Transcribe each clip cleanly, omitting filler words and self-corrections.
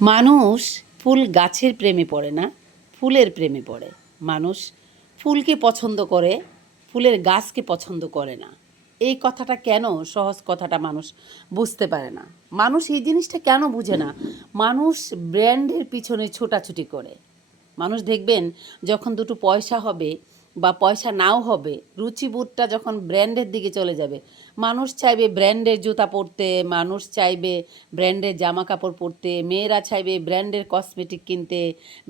মানুষ ফুল গাছের প্রেমে পড়ে না, ফুলের প্রেমে পড়ে। মানুষ ফুলকে পছন্দ করে, ফুলের গাছকে পছন্দ করে না। এই কথাটা কেন, সহজ কথাটা মানুষ বুঝতে পারে না। মানুষ এই জিনিসটা কেন বুঝে না? মানুষ ব্র্যান্ডের পিছনে ছোটাছুটি করে। মানুষ দেখবেন যখন দুটো পয়সা হবে বা পয়সা নাও হবে, রুচিবোধটা যখন ব্র্যান্ডের দিকে চলে যাবে, মানুষ চাইবে ব্র্যান্ডের জুতা পরতে, মানুষ চাইবে ব্র্যান্ডের জামা কাপড় পরতে, মেয়েরা চাইবে ব্র্যান্ডের কসমেটিক কিনতে,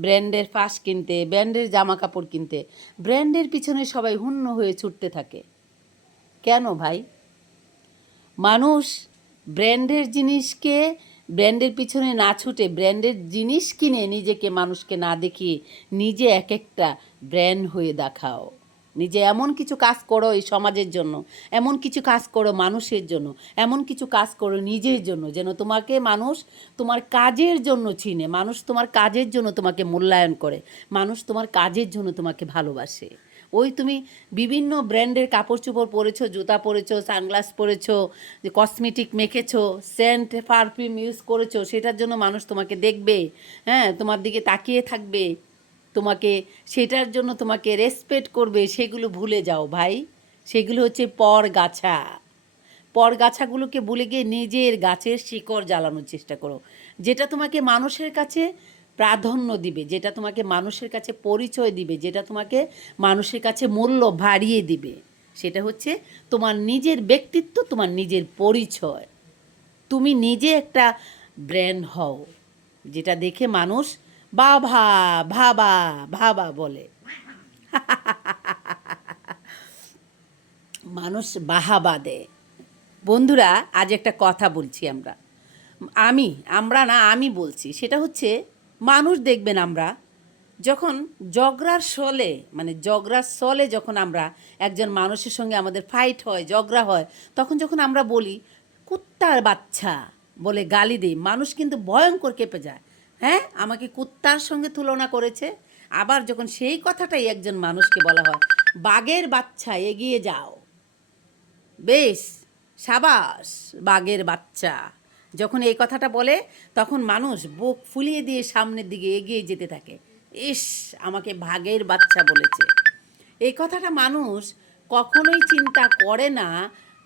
ব্র্যান্ডের ফাঁস কিনতে, ব্র্যান্ডের জামা কাপড় কিনতে। ব্র্যান্ডের পিছনে সবাই হুন্য হয়ে ছুটতে থাকে। কেন ভাই? মানুষ ব্র্যান্ডের জিনিসকে, ব্র্যান্ডের পিছনে না ছুটে ব্র্যান্ডের জিনিস কিনে নিজেকে মানুষকে না দেখিয়ে নিজে এক একটা ব্র্যান্ড হয়ে দেখাও। নিজে এমন কিছু কাজ করো এই সমাজের জন্য, এমন কিছু কাজ করো মানুষের জন্য, এমন কিছু কাজ করো নিজের জন্য, যেন তোমাকে মানুষ তোমার কাজের জন্য চিনে, মানুষ তোমার কাজের জন্য তোমাকে মূল্যায়ন করে, মানুষ তোমার কাজের জন্য তোমাকে ভালোবাসে। ওই তুমি বিভিন্ন ব্র্যান্ডের কাপড় চোপড় পরেছো, জুতা পরেছো, সানগ্লাস পরেছো, যে কসমেটিক মেখেছো, সেন্ট পারফিউম ইউজ করেছো, সেটার জন্য মানুষ তোমাকে দেখবে, হ্যাঁ, তোমার দিকে তাকিয়ে থাকবে, তোমাকে সেটার জন্য তোমাকে রেসপেক্ট করবে। সেগুলো ভুলে যাও ভাই। সেগুলো হচ্ছে পরগাছা। পরগাছাগুলোকে ভুলে গিয়ে নিজের গাছের শিকড় জ্বালানোর চেষ্টা করো, যেটা তোমাকে মানুষের কাছে প্রাধান্য দিবে, যেটা তোমাকে মানুষের কাছে পরিচয় দিবে, যেটা তোমাকে মানুষের কাছে মূল্য বাড়িয়ে দিবে। সেটা হচ্ছে তোমার নিজের ব্যক্তিত্ব, তোমার নিজের পরিচয়। তুমি নিজে একটা ব্র্যান্ড হও, যেটা দেখে মানুষ বাবা ভাবা ভাবা বলে। মানুষ বাহাবা দেয়। বন্ধুরা, আজ একটা কথা বলছি আমি বলছি, সেটা হচ্ছে মানুষ দেখবেন আমরা যখন ঝগড়ার ছলে যখন আমরা একজন মানুষের সঙ্গে আমাদের ফাইট হয়, ঝগড়া হয়, তখন যখন আমরা বলি কুত্তার বাচ্চা বলে গালি দিই, মানুষ কিন্তু ভয়ঙ্কর কেঁপে যায়। হ্যাঁ, আমাকে কুত্তার সঙ্গে তুলনা করেছে। আবার যখন সেই কথাটাই একজন মানুষকে বলা হয়, বাঘের বাচ্চা এগিয়ে যাও, বেশ সাবাস বাঘের বাচ্চা, যখন এই কথাটা বলে তখন মানুষ বুক ফুলিয়ে দিয়ে সামনের দিকে এগিয়ে যেতে থাকে। ইস, আমাকে বাঘের বাচ্চা বলেছে। এই কথাটা মানুষ কখনোই চিন্তা করে না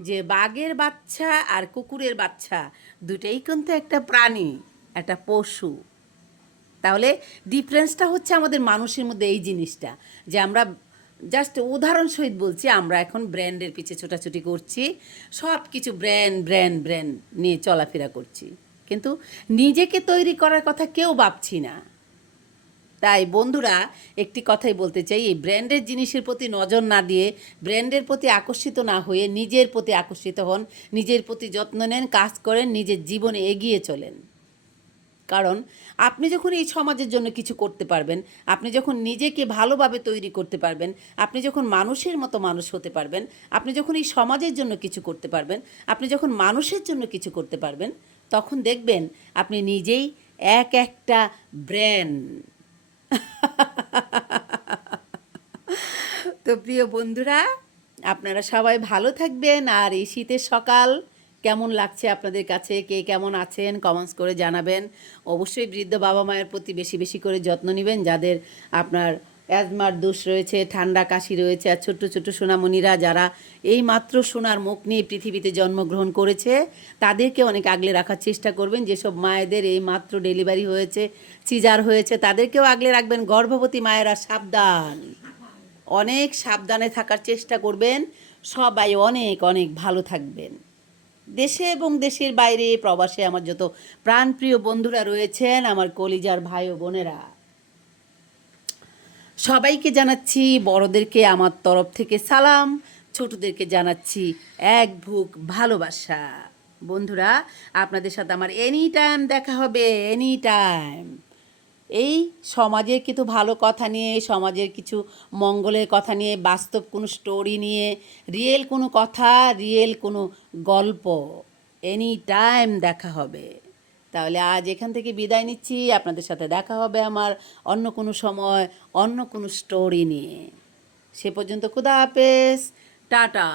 যে বাঘের বাচ্চা আর কুকুরের বাচ্চা দুটেই কিন্তু একটা প্রাণী, একটা পশু। তাহলে ডিফারেন্সটা হচ্ছে আমাদের মানুষের মধ্যে এই জিনিসটা, যে আমরা জাস্ট উদাহরণ সহিত বলছি, আমরা এখন ব্র্যান্ডের পিছে ছোটাছুটি করছি, সব কিছু ব্র্যান্ড ব্র্যান্ড ব্র্যান্ড নিয়ে চলাফেরা করছি, কিন্তু নিজেকে তৈরি করার কথা কেউ ভাবছি না। তাই বন্ধুরা, একটি কথাই বলতে চাই, এই ব্র্যান্ডের জিনিসের প্রতি নজর না দিয়ে, ব্র্যান্ডের প্রতি আকর্ষিত না হয়ে নিজের প্রতি আকর্ষিত হন, নিজের প্রতি যত্ন নেন, কাজ করেন, নিজের জীবনে এগিয়ে চলেন। কারণ আপনি যখন এই সমাজের জন্য কিছু করতে পারবেন, আপনি যখন নিজেকে ভালোভাবে তৈরি করতে পারবেন, আপনি যখন মানুষের মতো মানুষ হতে পারবেন, আপনি যখন এই সমাজের জন্য কিছু করতে পারবেন, আপনি যখন মানুষের জন্য কিছু করতে পারবেন, তখন দেখবেন আপনি নিজেই এক একটা ব্র্যান্ড। তো প্রিয় বন্ধুরা, আপনারা সবাই ভালো থাকবেন। আর এই শীতের সকাল কেমন লাগছে আপনাদের কাছে, কে কেমন আছেন কমেন্টস করে জানাবেন। অবশ্যই বৃদ্ধ বাবা মায়ের প্রতি বেশি বেশি করে যত্ন নেবেন, যাদের আপনার অ্যাজমার দোষ রয়েছে, ঠান্ডা কাশি রয়েছে, আর ছোট্ট ছোট্ট সোনামণিরা যারা এই মাত্র সোনার মুখ নিয়ে পৃথিবীতে জন্মগ্রহণ করেছে, তাদেরকে অনেক আগলে রাখার চেষ্টা করবেন। যেসব মায়েদের এই মাত্র ডেলিভারি হয়েছে, সিজার হয়েছে, তাদেরকেও আগলে রাখবেন। গর্ভবতী মায়েরা সাবধান, অনেক সাবধানে থাকার চেষ্টা করবেন। সবাই অনেক অনেক ভালো থাকবেন। দেশে এবং দেশের বাইরে প্রবাসে আমার যত প্রাণপ্রিয় বন্ধুরা রয়েছেন, আমার কলিজার ভাই ও বোনেরা, সবাইকে জানাচ্ছি, বড়দেরকে আমার তরফ থেকে সালাম, ছোটদেরকে জানাচ্ছি এক বুক ভালোবাসা। বন্ধুরা, আপনাদের সাথে আমার এনি টাইম দেখা হবে, এনি টাইম। এই সমাজের কিছু ভালো কথা নিয়ে, সমাজের কিছু মঙ্গলের কথা নিয়ে, বাস্তব কোনো স্টোরি নিয়ে, রিয়েল কোনো কথা, রিয়েল কোনো গল্প, এনি টাইম দেখা হবে। তাহলে আজ এখান থেকে বিদায় নিচ্ছি। আপনাদের সাথে দেখা হবে আমার অন্য কোনো সময়, অন্য কোনো স্টোরি নিয়ে। সে পর্যন্ত খুদা হাফেজ, টাটা।